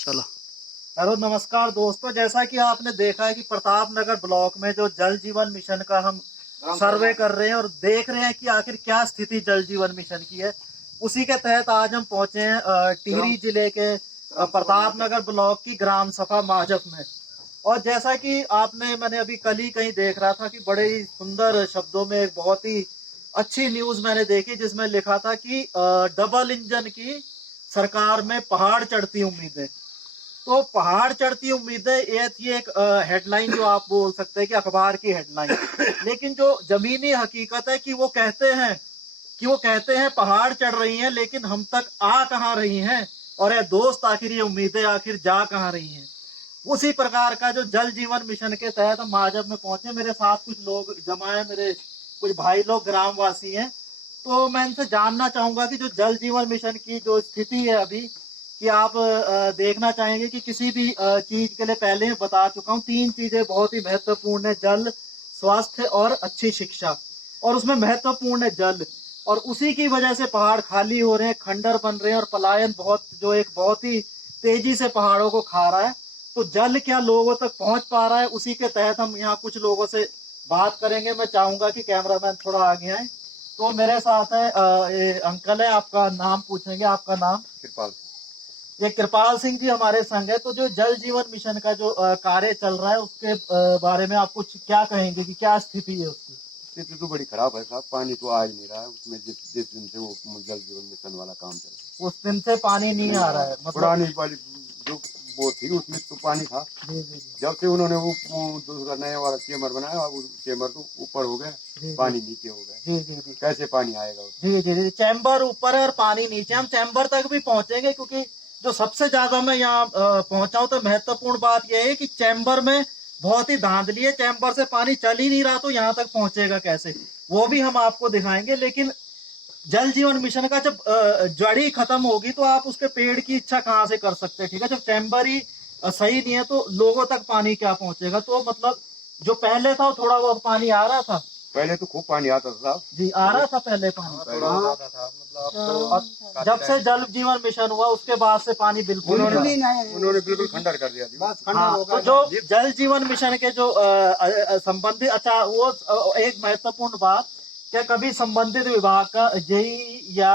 चलो। हेलो नमस्कार दोस्तों, जैसा कि आपने देखा है कि प्रतापनगर ब्लॉक में जो जल जीवन मिशन का हम सर्वे कर रहे हैं और देख रहे हैं कि आखिर क्या स्थिति जल जीवन मिशन की है, उसी के तहत आज हम पहुंचे हैं टिहरी जिले के प्रतापनगर ब्लॉक की ग्राम सभा माजफ में। और जैसा कि मैंने अभी कल ही कहीं देख रहा था कि बड़े ही सुंदर शब्दों में एक बहुत ही अच्छी न्यूज मैंने देखी जिसमें लिखा था कि डबल इंजन की सरकार में पहाड़ चढ़ती उम्मीदें। तो पहाड़ चढ़ती उम्मीदें ये थी एक हेडलाइन जो आप बोल सकते हैं कि अखबार की हेडलाइन। लेकिन जो जमीनी हकीकत है कि वो कहते हैं पहाड़ चढ़ रही हैं, लेकिन हम तक आ कहाँ रही हैं और ये दोस्त आखिर ये उम्मीदें आखिर जा कहाँ रही हैं। उसी प्रकार का जो जल जीवन मिशन के तहत हम माजब में पहुंचे। मेरे साथ कुछ लोग जमा है, मेरे कुछ भाई लोग ग्रामवासी हैं। तो मैं इनसे जानना चाहूंगा कि जो जल जीवन मिशन की जो स्थिति है अभी, कि आप देखना चाहेंगे कि किसी भी चीज के लिए पहले ही बता चुका हूँ, 3 चीजें बहुत ही महत्वपूर्ण है: जल, स्वास्थ्य और अच्छी शिक्षा। और उसमें महत्वपूर्ण है जल, और उसी की वजह से पहाड़ खाली हो रहे हैं, खंडर बन रहे हैं और पलायन बहुत ही तेजी से पहाड़ों को खा रहा है। तो जल क्या लोगों तक पहुंच पा रहा है, उसी के तहत हम यहाँ कुछ लोगों से बात करेंगे। मैं चाहूंगा कि कैमरामैन थोड़ा आगे आए। तो मेरे साथ है अंकल है, आपका नाम पूछेंगे। आपका नाम? कृपाल। ये कृपाल सिंह जी हमारे संग है। तो जो जल जीवन मिशन का जो कार्य चल रहा है उसके बारे में आप कुछ क्या कहेंगे कि क्या स्थिति है उसकी? स्थिति तो बड़ी खराब है साहब, पानी तो आ ही नहीं रहा है उसमें। जिस दिन से वो जल जीवन मिशन वाला काम चल रहा है उस दिन से पानी नहीं आ रहा है। मतलब पुरानी वाली जो वो थी उसमें तो पानी था। जी जी। जब से उन्होंने वो दूसरा नया वाला चेम्बर बनाया, वो चेम्बर तो ऊपर हो गया, पानी नीचे हो गया। जी जी जी। कैसे पानी आएगा? जी जी जी। चैम्बर ऊपर है और पानी नीचे। हम चैम्बर तक भी पहुंचेंगे, क्योंकि जो सबसे ज्यादा मैं यहाँ पहुंचा हूँ तो महत्वपूर्ण बात यह है कि चैम्बर में बहुत ही धांधली है। चैम्बर से पानी चल ही नहीं रहा, तो यहाँ तक पहुंचेगा कैसे, वो भी हम आपको दिखाएंगे। लेकिन जल जीवन मिशन का जब जड़ ही खत्म होगी तो आप उसके पेड़ की इच्छा कहाँ से कर सकते हैं? ठीक है, जब चैम्बर ही सही नहीं है तो लोगों तक पानी क्या पहुंचेगा? तो मतलब जो पहले था थोड़ा बहुत पानी आ रहा था। पहले तो खूब पानी आता था जी, आ रहा था पहले पानी। जब से जल जीवन मिशन हुआ उसके बाद से पानी बिल्कुल उन्होंने बिल्कुल खंडर कर दिया। तो जो जल जीवन मिशन के जो संबंधित, अच्छा वो एक महत्वपूर्ण बात, क्या कभी संबंधित विभाग का जेई या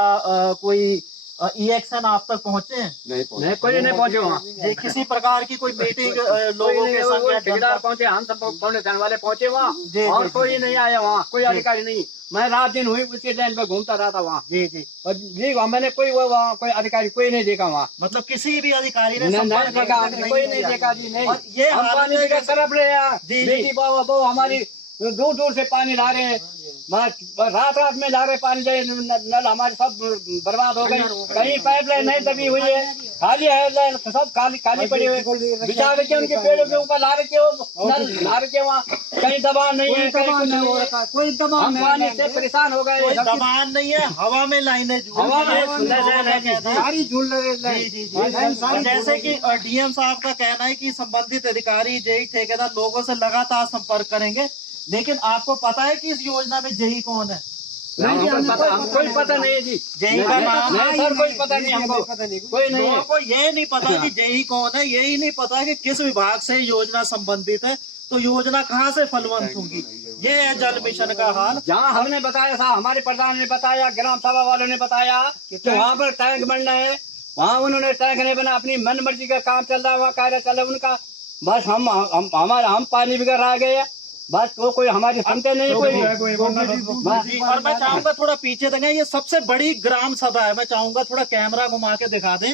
कोई एक्शन आप तक पहुंचे हैं? नहीं कोई नहीं पहुंचे वहाँ। जी, किसी प्रकार की कोई मीटिंग लोगों के संग या ठेकेदार पहुंचे, हम सब फाउंडेशन वाले पहुंचे वहाँ, जी, और जी, कोई जी, नहीं आया वहाँ, कोई अधिकारी नहीं। मैं रात दिन हुई उसके लाइन पे घूमता रहा था वहाँ। जी जी। और जी मैंने वहाँ कोई अधिकारी कोई नहीं देखा वहाँ। मतलब किसी भी अधिकारी ने नहीं संपर्क देखा, नहीं कोई किया। नहीं देखा जी, नहीं। और ये हम हाल पानी में का तरफ रहे हैं, जी, बेटी वो हमारी दूर दूर से पानी ला रहे हैं। रात रात में ला रहे पानी, नल हमारे सब बर्बाद हो गए। कहीं पाइपलाइन नहीं दबी हुई है, खाली है, सब खाली पड़ी हुई। बिछा रखे उनके पेड़ों के ऊपर, ला रखे हो नल, ला रखे वहाँ। कहीं दबाव नहीं है, कोई दबाव नहीं। पानी से परेशान हो गए। कोई दबान नहीं है, हवा में लाइनें हवा में सारी झूल रहे। जैसे कि डीएम साहब का कहना है कि संबंधित अधिकारी, जेई, ठेकेदार लोगों से लगातार संपर्क करेंगे। लेकिन आपको पता है कि इस योजना में जेई कौन है? कोई पता नहीं है जी। जेई का नाम सर कोई पता नहीं, हमको कोई नहीं है। को ये नहीं पता कि जेई कौन है, यही नहीं पता कि किस विभाग से योजना संबंधित है, तो योजना कहाँ से फलवंत होगी। ये है जल मिशन का हाल। जहाँ हमने बताया था, हमारे प्रधान ने बताया, ग्राम सभा वालों ने बताया कि वहाँ पर टैंक बनना है, वहाँ उन्होंने टैंक नहीं बना। अपनी मन मर्जी का काम चल रहा है, वहाँ कार्य चल रहा है उनका। बस हम पानी बिगड़ रह गए, बस वो कोई हमारी सुनते नहीं कोई। और मैं चाहूंगा थोड़ा पीछे देखें, ये सबसे बड़ी ग्राम सभा है। मैं चाहूंगा थोड़ा कैमरा घुमा के दिखा दें।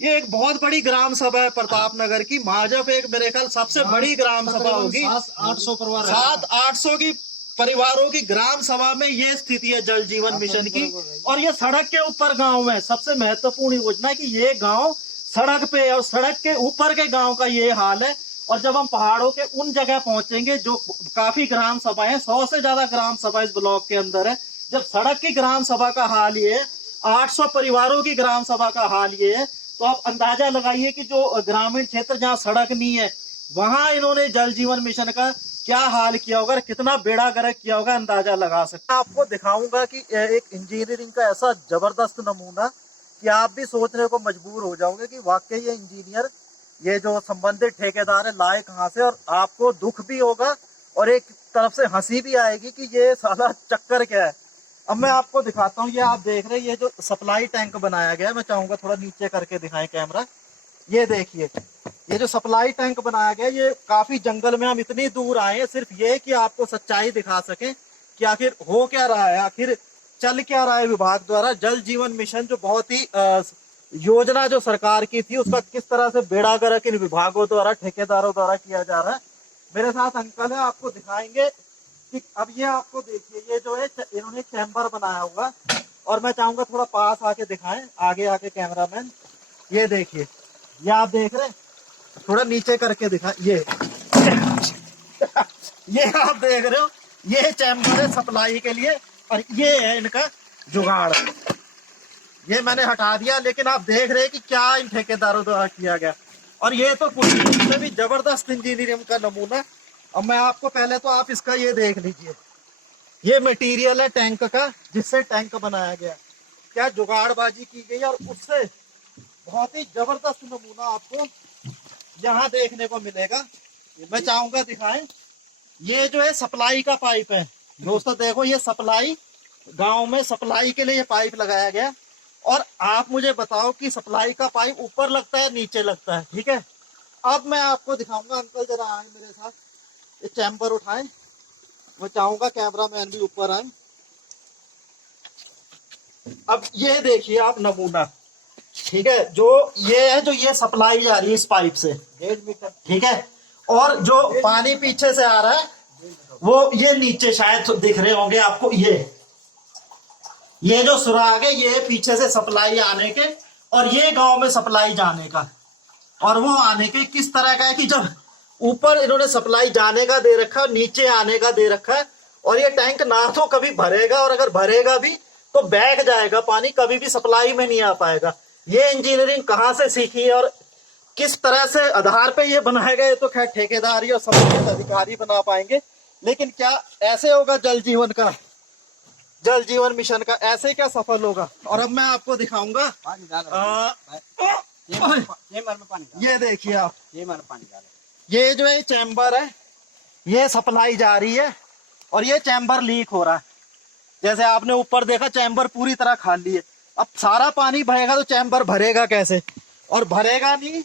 ये एक बहुत बड़ी ग्राम सभा है प्रतापनगर की। माजफ एक मेरे ख्याल सबसे बड़ी ग्राम सभा होगी। 700-800 की परिवारों की ग्राम सभा में ये स्थिति है जल जीवन मिशन की। और ये सड़क के ऊपर गांव है। सबसे महत्वपूर्ण योजना है कि ये गांव सड़क पे है और सड़क के ऊपर के गांव का ये हाल है। और जब हम पहाड़ों के उन जगह पहुंचेंगे जो काफी ग्राम सभाएं, 100 से ज्यादा ग्राम सभा इस ब्लॉक के अंदर है, जब सड़क की ग्राम सभा का हाल ये है, 800 परिवारों की ग्राम सभा का हाल ये है, तो आप अंदाजा लगाइए कि जो ग्रामीण क्षेत्र जहाँ सड़क नहीं है वहां इन्होंने जल जीवन मिशन का क्या हाल किया होगा, कितना बेड़ा गर्क किया होगा, अंदाजा लगा सकते। आपको दिखाऊंगा कि एक इंजीनियरिंग का ऐसा जबरदस्त नमूना कि आप भी सोचने को मजबूर हो जाओगे कि वाकई ये इंजीनियर ये जो संबंधित ठेकेदार है लाए कहाँ से, और आपको दुख भी होगा और एक तरफ से हंसी भी आएगी कि ये साला चक्कर क्या है। अब मैं आपको दिखाता हूँ, ये आप देख रहे हैं ये जो सप्लाई टैंक बनाया गया है, मैं चाहूंगा थोड़ा नीचे करके दिखाएं कैमरा। ये देखिए ये जो सप्लाई टैंक बनाया गया है, ये काफी जंगल में हम इतनी दूर आए हैं सिर्फ ये कि आपको सच्चाई दिखा सकें कि आखिर हो क्या रहा है, आखिर चल क्या रहा है विभाग द्वारा। जल जीवन मिशन जो बहुत ही योजना जो सरकार की थी उसका किस तरह से बेड़ा गर्क इन विभागों द्वारा ठेकेदारों द्वारा किया जा रहा है। मेरे साथ अंकल है, आपको दिखाएंगे कि अब ये आपको देखिए ये जो है इन्होंने चैम्बर बनाया हुआ, और मैं चाहूंगा थोड़ा पास आके दिखाएं, आगे आके कैमरामैन। ये देखिए ये आप देख रहे हैं, थोड़ा नीचे करके दिखा, ये ये आप देख रहे हो ये चैम्बर है सप्लाई के लिए, और ये है इनका जुगाड़। ये मैंने हटा दिया, लेकिन आप देख रहे हैं कि क्या इन ठेकेदारों द्वारा किया गया, और ये तो कुछ इससे भी जबरदस्त इंजीनियरिंग का नमूना। अब मैं आपको पहले तो आप इसका ये देख लीजिए, ये मटेरियल है टैंक का जिससे टैंक बनाया गया, क्या जुगाड़बाजी की गई, और उससे बहुत ही जबरदस्त नमूना आपको यहाँ देखने को मिलेगा। मैं चाहूंगा दिखाएं, ये जो है सप्लाई का पाइप है दोस्तों, देखो ये सप्लाई, गांव में सप्लाई के लिए ये पाइप लगाया गया। और आप मुझे बताओ कि सप्लाई का पाइप ऊपर लगता है नीचे लगता है, ठीक है। अब मैं आपको दिखाऊंगा, अंकल जरा आए मेरे साथ, ये चैम्बर उठाएं, मैं चाहूंगा कैमरामैन भी ऊपर आए। अब ये देखिए आप नमूना, ठीक है, जो ये है, जो ये सप्लाई जा रही है इस पाइप से 1.5 मीटर, ठीक है, और जो पानी पीछे से आ रहा है वो ये नीचे शायद दिख रहे होंगे आपको, ये जो सुराग है ये पीछे से सप्लाई आने के, और ये गांव में सप्लाई जाने का, और वो आने के किस तरह का है कि जब ऊपर इन्होंने सप्लाई जाने का दे रखा है, नीचे आने का दे रखा है, और ये टैंक ना तो कभी भरेगा, और अगर भरेगा भी तो बैठ जाएगा पानी, कभी भी सप्लाई में नहीं आ पाएगा। ये इंजीनियरिंग कहाँ से सीखी है और किस तरह से आधार पे ये बनाया गया, तो खैर ठेकेदारी और संबंधित अधिकारी बना पाएंगे। लेकिन क्या ऐसे होगा जल जीवन का, जल जीवन मिशन का ऐसे क्या सफल होगा। और अब मैं आपको दिखाऊंगा, ये देखिए आप, ये जो है चैम्बर है, ये सप्लाई जा रही है, और ये चैम्बर लीक हो रहा है। जैसे आपने ऊपर देखा चैम्बर पूरी तरह खाली है, अब सारा पानी बहेगा तो चैम्बर भरेगा कैसे, और भरेगा नहीं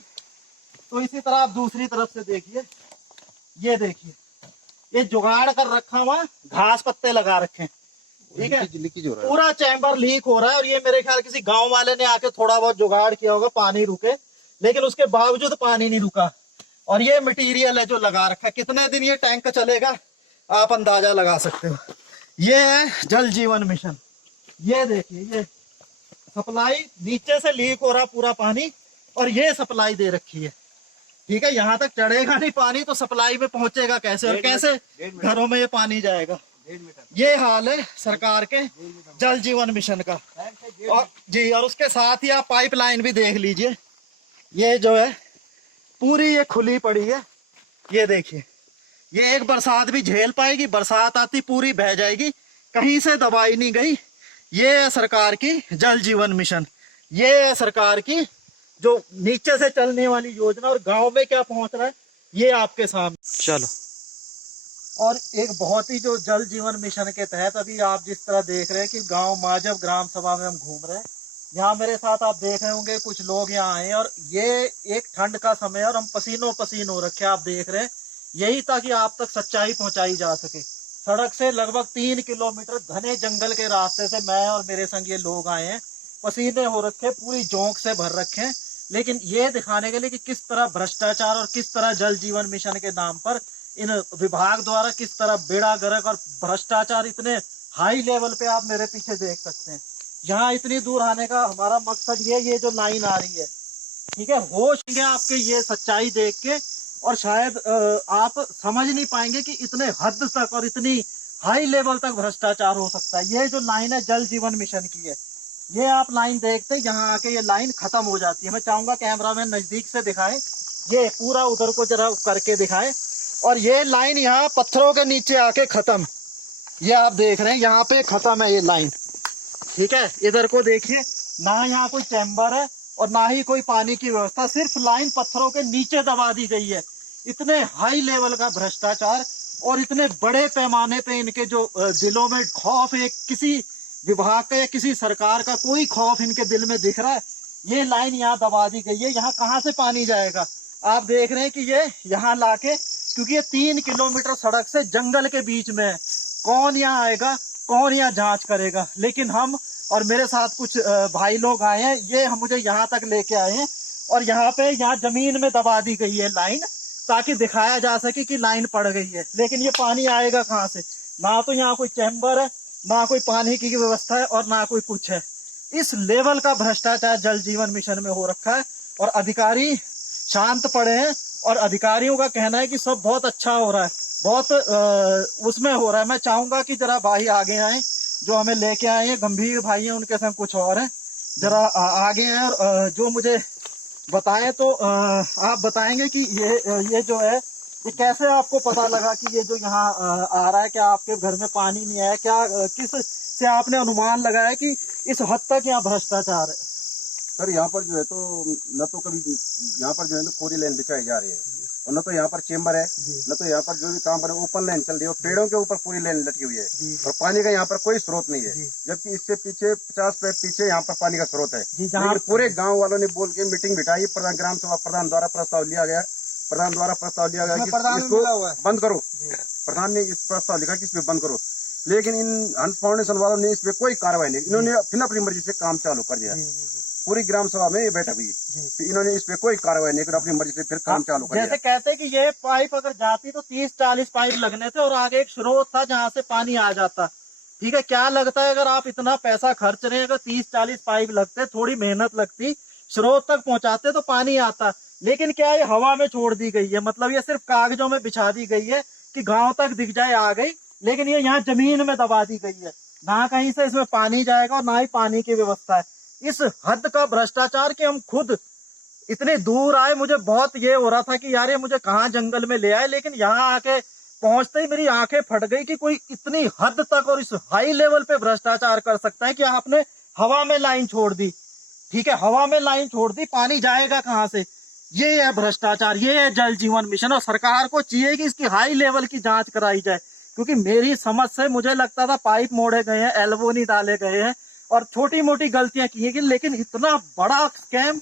तो इसी तरह आप दूसरी तरफ से देखिए, ये देखिए ये जुगाड़ कर रखा हुआ, घास पत्ते लगा रखे हैं, ठीक है, पूरा चैम्बर लीक हो रहा है। और ये मेरे ख्याल किसी गांव वाले ने आके थोड़ा बहुत जुगाड़ किया होगा पानी रुके, लेकिन उसके बावजूद पानी नहीं रुका। और ये मटेरियल है जो लगा रखा है, कितने दिन ये टैंक चलेगा आप अंदाजा लगा सकते हो। ये है जल जीवन मिशन, ये देखिए ये सप्लाई नीचे से लीक हो रहा पूरा पानी, और ये सप्लाई दे रखी है, ठीक है, यहाँ तक चढ़ेगा नहीं पानी तो सप्लाई में पहुंचेगा कैसे, और कैसे घरों में ये पानी जाएगा। ये हाल है सरकार के जल जीवन मिशन का। और जी, और उसके साथ ही आप पाइपलाइन भी देख लीजिए, ये जो है पूरी ये खुली पड़ी है, ये देखिए, ये एक बरसात भी झेल पाएगी, बरसात आती पूरी बह जाएगी, कहीं से दबाई नहीं गई। ये है सरकार की जल जीवन मिशन, ये है सरकार की जो नीचे से चलने वाली योजना, और गांव में क्या पहुंच रहा है ये आपके सामने। चलो, और एक बहुत ही जो जल जीवन मिशन के तहत अभी आप जिस तरह देख रहे हैं कि गांव माजब ग्राम सभा में हम घूम रहे हैं, यहाँ मेरे साथ आप देख रहे होंगे कुछ लोग यहाँ आए, और ये एक ठंड का समय है और हम पसीनों पसीन हो रखे, आप देख रहे हैं, यही ताकि आप तक सच्चाई पहुंचाई जा सके। सड़क से लगभग 3 किलोमीटर घने जंगल के रास्ते से मैं और मेरे संग ये लोग आए हैं, पसीने हो रखे, पूरी जोंक से भर रखे हैं, लेकिन ये दिखाने के लिए कि किस तरह भ्रष्टाचार और किस तरह जल जीवन मिशन के नाम पर इन विभाग द्वारा किस तरह बेड़ा गर्क और भ्रष्टाचार इतने हाई लेवल पे आप मेरे पीछे देख सकते हैं। यहाँ इतनी दूर आने का हमारा मकसद ये जो लाइन आ रही है, ठीक है, होश आपके ये सच्चाई देख के, और शायद आप समझ नहीं पाएंगे कि इतने हद तक और इतनी हाई लेवल तक भ्रष्टाचार हो सकता है। ये जो लाइन है जल जीवन मिशन की है, ये आप लाइन देखते यहाँ आके ये लाइन खत्म हो जाती है। मैं चाहूंगा कैमरामैन नजदीक से दिखाए, ये पूरा उधर को जरा करके दिखाए, और ये लाइन यहाँ पत्थरों के नीचे आके खत्म, ये आप देख रहे हैं यहाँ पे खत्म है ये लाइन, ठीक है। इधर को देखिए, ना यहाँ कोई चैम्बर है और ना ही कोई पानी की व्यवस्था, सिर्फ लाइन पत्थरों के नीचे दबा दी गई है। इतने हाई लेवल का भ्रष्टाचार और इतने बड़े पैमाने पे इनके जो दिलों में खौफ है, किसी विभाग का या किसी सरकार का कोई खौफ इनके दिल में दिख रहा है। ये लाइन यहाँ दबा दी गई है, यहाँ कहाँ से पानी जाएगा? आप देख रहे हैं कि ये यहाँ लाके, क्योंकि ये 3 किलोमीटर सड़क से जंगल के बीच में है, कौन यहाँ आएगा, कौन यहाँ जांच करेगा? लेकिन हम और मेरे साथ कुछ भाई लोग आए हैं, ये हम मुझे यहाँ तक लेके आए हैं और यहाँ जमीन में दबा दी गई है लाइन, ताकि दिखाया जा सके कि लाइन पड़ गई है। लेकिन ये पानी आएगा कहाँ से? ना तो यहाँ कोई चैम्बर है, ना कोई पानी की व्यवस्था है और ना कोई कुछ है। इस लेवल का भ्रष्टाचार जल जीवन मिशन में हो रखा है और अधिकारी शांत पड़े हैं और अधिकारियों का कहना है कि सब बहुत अच्छा हो रहा है, बहुत उसमें हो रहा है। मैं चाहूंगा कि जरा भाई आगे आए, जो हमें लेके आए हैं, गंभीर भाई हैं, उनके संग कुछ और है, जरा आगे आए और जो मुझे बताएं। तो आप बताएंगे कि ये जो है, ये कैसे आपको पता लगा कि ये जो यहाँ आ रहा है? क्या आपके घर में पानी नहीं आया? क्या किस से आपने अनुमान लगाया कि इस हद तक यहाँ भ्रष्टाचार है? सर यहाँ पर जो है तो न तो कभी यहाँ पर जो है तो कोरी लाइन बिछाई जा रही है और न तो यहाँ पर चेम्बर है, न तो यहाँ पर जो भी काम कर ओपन लाइन चल रही है और पेड़ों के ऊपर पूरी लाइन लटकी हुई है और पानी का यहाँ पर कोई स्रोत नहीं है। जबकि इससे पीछे 50 फीट पीछे यहाँ पर पानी का स्रोत है। जहाँ पूरे गाँव वालों ने बोल के मीटिंग बिठाई, प्रधान ग्राम सभा प्रधान द्वारा प्रस्ताव लिया गया, कि इसको बंद करो। प्रधान ने इस प्रस्ताव लिखा कि इसमें बंद करो, लेकिन इन हंस फाउंडेशन वालों ने इस पे कोई कार्रवाई नहीं। इन्होंने फिर अपनी मर्जी से काम चालू कर दिया। पूरी ग्राम सभा में ये बैठक हुई, इन्होंने इस पे कोई कार्रवाई नहीं कर अपनी मर्जी से फिर काम चालू कर दिया। जैसे कहते हैं कि ये पाइप अगर जाती तो 30-40 पाइप लगने थे और आगे एक स्रोत था जहाँ से पानी आ जाता। ठीक है, क्या लगता है अगर आप इतना पैसा खर्च रहे हैं, अगर 30-40 पाइप लगते, थोड़ी मेहनत लगती, स्रोत तक पहुंचाते तो पानी आता। लेकिन क्या ये हवा में छोड़ दी गई है? मतलब ये सिर्फ कागजों में बिछा दी गई है कि गांव तक दिख जाए आ गई, लेकिन ये यहाँ जमीन में दबा दी गई है। ना कहीं से इसमें पानी जाएगा और ना ही पानी की व्यवस्था है। इस हद का भ्रष्टाचार कि हम खुद इतने दूर आए, मुझे बहुत ये हो रहा था कि यार ये मुझे कहाँ जंगल में ले आए, लेकिन यहाँ आके पहुंचते ही मेरी आंखें फट गई कि कोई इतनी हद तक और इस हाई लेवल पे भ्रष्टाचार कर सकता है कि आपने हवा में लाइन छोड़ दी। ठीक है, हवा में लाइन छोड़ दी, पानी जाएगा कहाँ से? ये है भ्रष्टाचार, ये है जल जीवन मिशन। और सरकार को चाहिए कि इसकी हाई लेवल की जांच कराई जाए, क्योंकि मेरी समझ से मुझे लगता था पाइप मोड़े गए हैं, एल्बो नहीं डाले गए हैं और छोटी मोटी गलतियां की हैं, लेकिन इतना बड़ा स्कैम,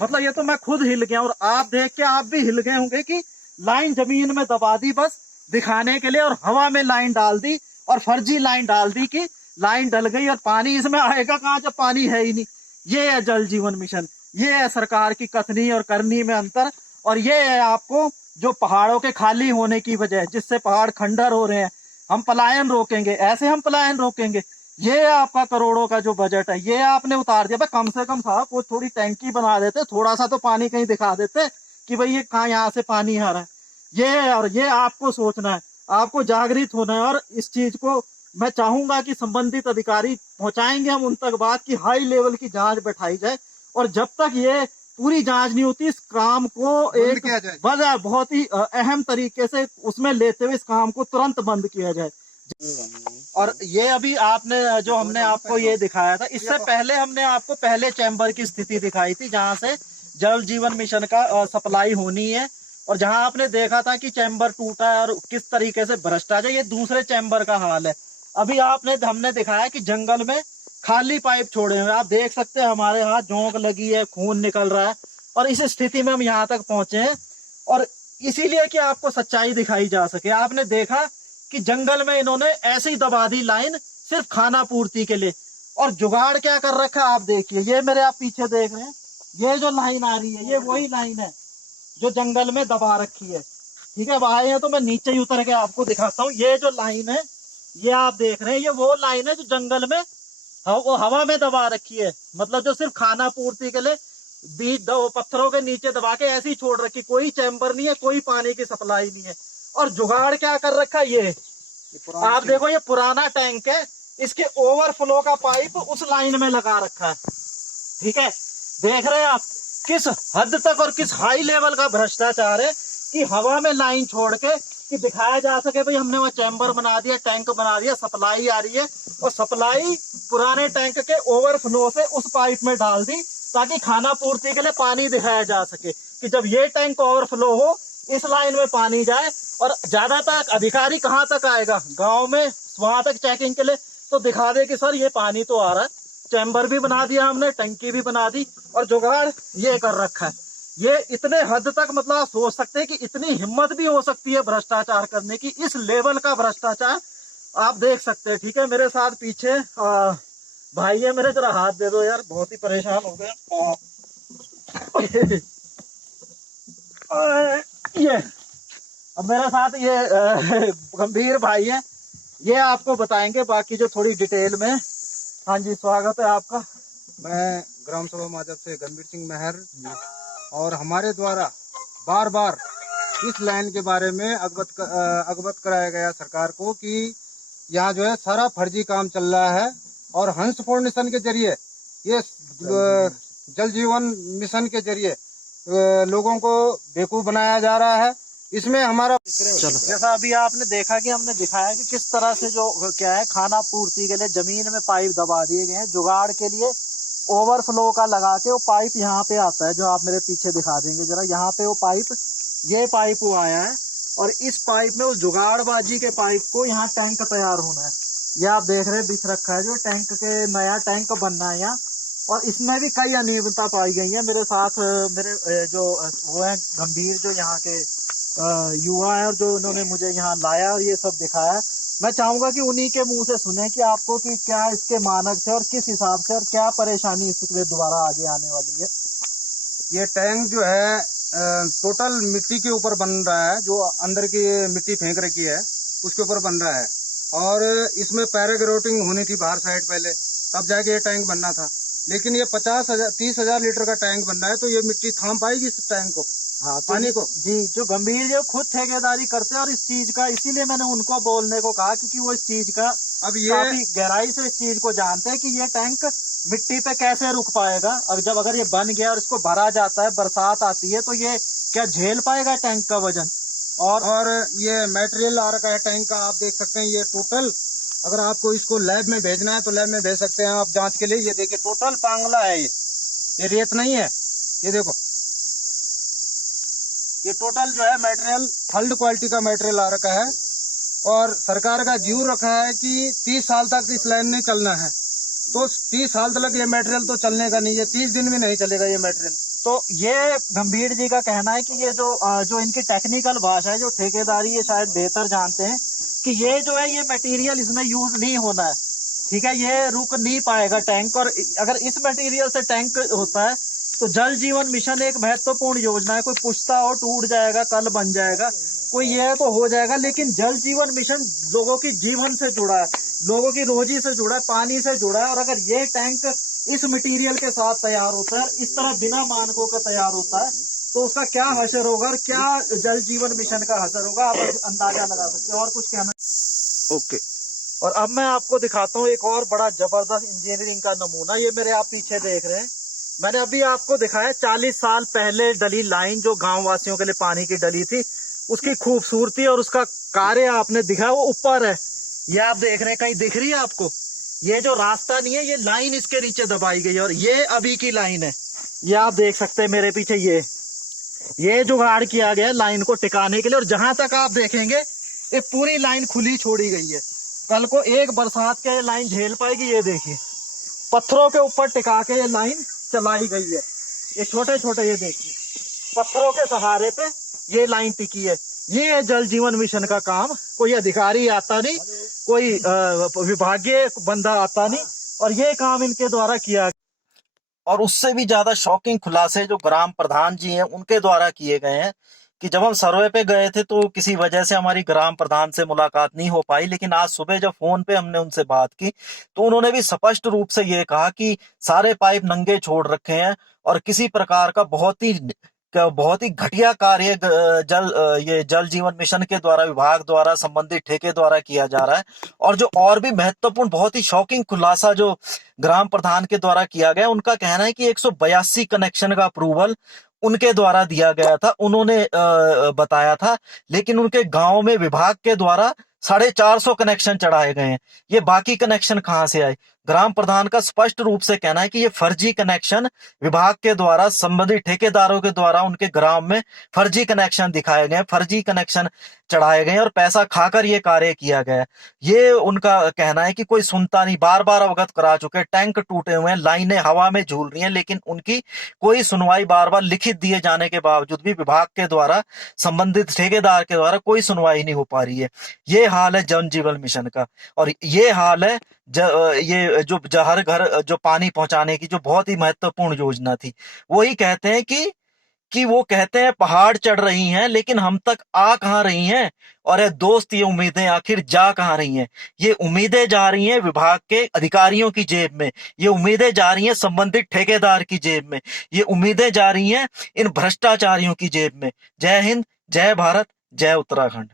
मतलब ये तो मैं खुद हिल गया और आप देख के आप भी हिल गए होंगे कि लाइन जमीन में दबा दी बस दिखाने के लिए, और हवा में लाइन डाल दी और फर्जी लाइन डाल दी कि लाइन डल गई और पानी इसमें आएगा कहाँ जब पानी है ही नहीं। ये है जल जीवन मिशन, ये है सरकार की कथनी और करनी में अंतर। और ये है आपको जो पहाड़ों के खाली होने की वजह, जिससे पहाड़ खंडर हो रहे हैं, हम पलायन रोकेंगे, ऐसे हम पलायन रोकेंगे। ये आपका करोड़ों का जो बजट है, ये आपने उतार दिया। कम से कम साहब वो थोड़ी टैंकी बना देते, थोड़ा सा तो पानी कहीं दिखा देते कि भाई ये कहाँ यहाँ से पानी आ रहा है। ये है, और ये आपको सोचना है, आपको जागृत होना है। और इस चीज को मैं चाहूंगा कि संबंधित अधिकारी पहुंचाएंगे हम उन तक बात की हाई लेवल की जांच बैठाई जाए। और जब तक ये पूरी जांच नहीं होती, इस काम को एक वजह बहुत ही अहम तरीके से उसमें लेते हुए इस काम को तुरंत बंद किया जाए। और ये अभी आपने जो हमने आपको ये दिखाया था, इससे पहले हमने आपको पहले चैम्बर की स्थिति दिखाई थी जहां से जल जीवन मिशन का सप्लाई होनी है, और जहां आपने देखा था कि चैम्बर टूटा है और किस तरीके से भ्रष्टाचार। ये दूसरे चैम्बर का हाल है। अभी हमने दिखाया कि जंगल में खाली पाइप छोड़े हुए, आप देख सकते हैं हमारे हाथ जोंक लगी है, खून निकल रहा है, और इस स्थिति में हम यहाँ तक पहुंचे हैं। और इसीलिए कि आपको सच्चाई दिखाई जा सके। आपने देखा कि जंगल में इन्होंने ऐसे ही दबा दी लाइन सिर्फ खाना पूर्ति के लिए, और जुगाड़ क्या कर रखा है आप देखिए। ये मेरे आप पीछे देख रहे हैं, ये जो लाइन आ रही है ये वही लाइन है जो जंगल में दबा रखी है। ठीक है, आए हैं तो मैं नीचे ही उतर के आपको दिखाता हूँ। ये जो लाइन है ये आप देख रहे हैं, ये वो लाइन है जो जंगल में वो हवा में दबा रखी है, मतलब जो सिर्फ खाना पूर्ति के लिए बीच पत्थरों के नीचे दबा के ऐसे ही छोड़ रखी, कोई चैम्बर नहीं है, कोई पानी की सप्लाई नहीं है। और जुगाड़ क्या कर रखा है, ये आप देखो, ये पुराना टैंक है, इसके ओवरफ्लो का पाइप उस लाइन में लगा रखा है। ठीक है, देख रहे हैं आप किस हद तक और किस हाई लेवल का भ्रष्टाचार है कि हवा में लाइन छोड़ के कि दिखाया जा सके भाई हमने वहाँ चैम्बर बना दिया, टैंक बना दिया, सप्लाई आ रही है, और सप्लाई पुराने टैंक के ओवरफ्लो से उस पाइप में डाल दी ताकि खाना पूर्ति के लिए पानी दिखाया जा सके कि जब ये टैंक ओवरफ्लो हो इस लाइन में पानी जाए। और ज्यादातर अधिकारी कहाँ तक आएगा, गांव में, वहां तक चेकिंग के लिए, तो दिखा दे कि सर ये पानी तो आ रहा है। चैम्बर भी बना दिया हमने, टंकी भी बना दी और जुगाड़ ये कर रखा है। ये इतने हद तक मतलब आप सोच सकते हैं कि इतनी हिम्मत भी हो सकती है भ्रष्टाचार करने की, इस लेवल का भ्रष्टाचार आप देख सकते हैं। ठीक है, मेरे साथ पीछे भाई है मेरे, जरा हाथ दे दो यार, बहुत ही परेशान हो गए। ये अब मेरे साथ ये गंभीर भाई है, ये आपको बताएंगे बाकी जो थोड़ी डिटेल में। हाँ जी, स्वागत है आपका। मैं ग्राम सभा माजद से गंभीर सिंह महर, और हमारे द्वारा बार बार इस लाइन के बारे में अवगत कराया गया सरकार को कि यहाँ जो है सारा फर्जी काम चल रहा है, और हंस फाउंडेशन के जरिए, ये जल जीवन मिशन के जरिए लोगों को बेवकूफ बनाया जा रहा है। इसमें हमारा जैसा अभी आपने देखा कि हमने दिखाया कि किस तरह से जो क्या है खाना पूर्ति के लिए जमीन में पाइप दबा दिए गए हैं, जुगाड़ के लिए ओवरफ्लो का लगा के वो पाइप यहाँ पे आता है, जो आप मेरे पीछे दिखा देंगे जरा, यहाँ पे वो पाइप, ये पाइप वो आया है और इस पाइप में उस जुगाड़बाजी के पाइप को यहाँ टैंक तैयार होना है। ये आप देख रहे हैं दिख रखा है, जो टैंक के नया टैंक बनना है यहाँ, और इसमें भी कई अनियमितता पाई गई है। मेरे साथ मेरे जो वो है गंभीर, जो यहाँ के युवा है और जो उन्होंने मुझे यहाँ लाया और ये सब दिखाया। मैं चाहूंगा कि उन्हीं के मुंह से सुने कि आपको कि क्या इसके मानक थे और किस हिसाब से, और क्या परेशानी इसके दोबारा आगे आने वाली है। ये टैंक जो है टोटल मिट्टी के ऊपर बन रहा है, जो अंदर की मिट्टी फेंक रखी है उसके ऊपर बन रहा है, और इसमें पैराग्राउटिंग होनी थी बाहर साइड पहले, तब जाके ये टैंक बनना था। लेकिन ये 30,000 लीटर का टैंक बनना है, तो ये मिट्टी थाम पाएगी इस टैंक को, हाँ तो पानी को? जी, जो गंभीर जो खुद ठेकेदारी करते हैं और इस चीज का, इसीलिए मैंने उनको बोलने को कहा क्योंकि वो इस चीज का अब ये काफी गहराई से इस चीज को जानते हैं कि ये टैंक मिट्टी पे कैसे रुक पाएगा। अब जब अगर ये बन गया और इसको भरा जाता है, बरसात आती है, तो ये क्या झेल पाएगा टैंक का वजन? और ये मटेरियल आ रखा है टैंक का, आप देख सकते हैं। ये टोटल, अगर आपको इसको लैब में भेजना है तो लैब में भेज सकते हैं आप जांच के लिए। ये देखिए टोटल पांगला है, ये रेत नहीं है। ये देखो, ये टोटल जो है मटेरियल थर्ड क्वालिटी का मटेरियल आ रखा है, और सरकार का जीव रखा है कि 30 साल तक इस लाइन में चलना है। तो 30 साल तक ये मटेरियल तो चलने का नहीं है, 30 दिन भी नहीं चलेगा ये मटेरियल। तो ये गंभीर जी का कहना है कि ये जो इनकी टेक्निकल भाषा है, जो ठेकेदारी, ये शायद बेहतर जानते हैं कि ये जो है ये मटेरियल इसमें यूज नहीं होना है। ठीक है, ये रुक नहीं पाएगा टैंक, और अगर इस मटेरियल से टैंक होता है तो जल जीवन मिशन एक महत्वपूर्ण योजना है। कोई पूछता हो टूट जाएगा, कल बन जाएगा, कोई ये तो हो जाएगा, लेकिन जल जीवन मिशन लोगों की जीवन से जुड़ा है, लोगों की रोजी से जुड़ा है, पानी से जुड़ा है। और अगर ये टैंक इस मटेरियल के साथ तैयार होता है, इस तरह बिना मानकों का तैयार होता है, तो उसका क्या हशर होगा और क्या जल जीवन मिशन का हशर होगा, आप अंदाजा लगा सकते हो। और कुछ कहना? ओके। और अब मैं आपको दिखाता हूँ एक और बड़ा जबरदस्त इंजीनियरिंग का नमूना। ये मेरे आप पीछे देख रहे हैं, मैंने अभी आपको दिखाया 40 साल पहले डली लाइन, जो गांव वासियों के लिए पानी की डली थी, उसकी खूबसूरती और उसका कार्य आपने दिखा, वो ऊपर है। ये आप देख रहे हैं, कहीं दिख रही है आपको? ये जो रास्ता नहीं है, ये लाइन इसके नीचे दबाई गई है, और ये अभी की लाइन है। ये आप देख सकते हैं मेरे पीछे, ये जुगाड़ किया गया लाइन को टिकाने के लिए। और जहां तक आप देखेंगे ये पूरी लाइन खुली छोड़ी गई है। कल को एक बरसात के ये लाइन झेल पाएगी? ये देखिए, पत्थरों के ऊपर टिका के ये लाइन चलाई गई है। ये छोटे छोटे, ये देखिए, पत्थरों के सहारे पे ये लाइन टिकी है। ये है जल जीवन मिशन का काम। कोई अधिकारी आता नहीं, कोई विभागीय बंदा आता नहीं, और ये काम इनके द्वारा किया। और उससे भी ज्यादा शॉकिंग खुलासे जो ग्राम प्रधान जी हैं उनके द्वारा किए गए हैं कि जब हम सर्वे पे गए थे तो किसी वजह से हमारी ग्राम प्रधान से मुलाकात नहीं हो पाई, लेकिन आज सुबह जब फोन पे हमने उनसे बात की तो उन्होंने भी स्पष्ट रूप से ये कहा कि सारे पाइप नंगे छोड़ रखे हैं और किसी प्रकार का बहुत ही घटिया कार्य ये जल जीवन मिशन के द्वारा, विभाग द्वारा, संबंधित ठेके द्वारा किया जा रहा है। और जो और भी महत्वपूर्ण, बहुत ही शॉकिंग खुलासा जो ग्राम प्रधान के द्वारा किया गया, उनका कहना है कि 182 कनेक्शन का अप्रूवल उनके द्वारा दिया गया था, उन्होंने बताया था, लेकिन उनके गांव में विभाग के द्वारा 450 कनेक्शन चढ़ाए गए हैं। ये बाकी कनेक्शन कहां से आए? ग्राम प्रधान का स्पष्ट रूप से कहना है कि ये फर्जी कनेक्शन विभाग के द्वारा संबंधित ठेकेदारों के द्वारा उनके ग्राम में फर्जी कनेक्शन दिखाए गए, फर्जी कनेक्शन चढ़ाए गए और पैसा खाकर ये कार्य किया गया। ये उनका कहना है कि कोई सुनता नहीं, बार बार अवगत करा चुके, टैंक टूटे हुए हैं, लाइनें हवा में झूल रही हैं, लेकिन उनकी कोई सुनवाई बार बार लिखित दिए जाने के बावजूद भी विभाग के द्वारा संबंधित ठेकेदार के द्वारा कोई सुनवाई नहीं हो पा रही है। ये हाल है जल जीवन मिशन का। और ये हाल है ये जो हर घर जो पानी पहुंचाने की जो बहुत ही महत्वपूर्ण योजना थी, वही कहते हैं कि वो कहते हैं पहाड़ चढ़ रही हैं लेकिन हम तक आ कहाँ रही हैं। और ये दोस्त, ये उम्मीदें आखिर जा कहाँ रही हैं? ये उम्मीदें जा रही हैं विभाग के अधिकारियों की जेब में, ये उम्मीदें जा रही हैं संबंधित ठेकेदार की जेब में, ये उम्मीदें जा रही हैं इन भ्रष्टाचारियों की जेब में। जय हिंद, जय भारत, जय उत्तराखंड।